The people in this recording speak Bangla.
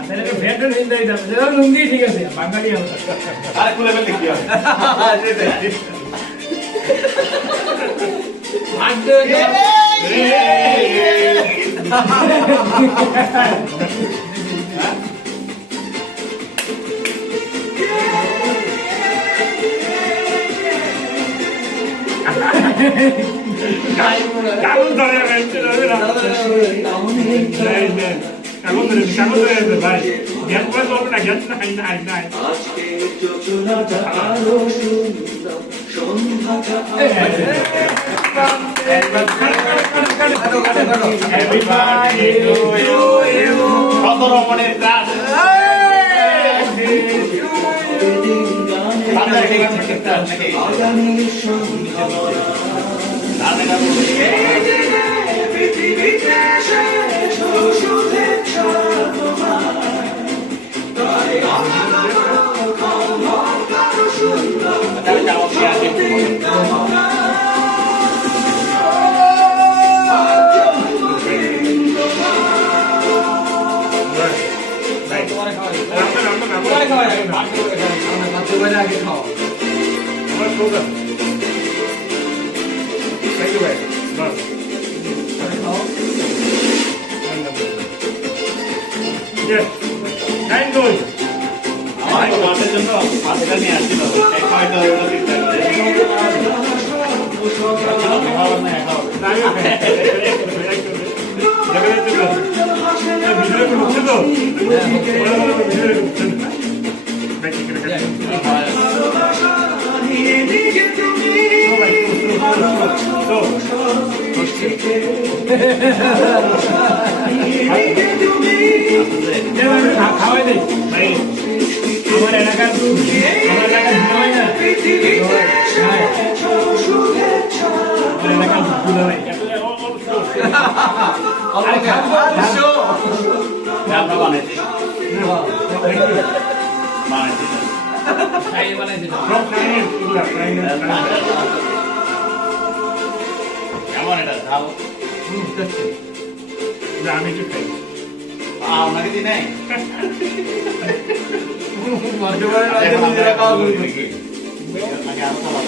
আপনাদেরকে ভেন্ডর হিন্দি দাম যেটা লুঙ্গি ঠিক আছে বাঙালি আমরা আরে খুলে ফেললে কি হবে সেটাই আড্ডে কাগজ ধরে ভাই জ্ঞান করে চলবে না জ্ঞান নাই নাই আজকে যোজনাটা আরো সুন্দর সন্ধ্যাটা Everybody do you কত রমণের গান আগামী সন্ধ্যা পৃথিবীতে শেষ শুভেচ্ছা তোমার তাই আরো সুন্দর আমার মাঠের জন্য মাঠটা নিয়ে আসছিল এক কয়টা ওটা দিতে খাওয়াই দেয় আমার এলাকার আমার এলাকার হয় না আমার এলাকার দুধ হয় আমরা বানাইছি বানাইছি খাইয়ে বানাইছে কেমন এটা ঝাল আমি একটু খাই আপনাকে দিই নাই মধ্যে খাওয়া আগে আরো খাওয়া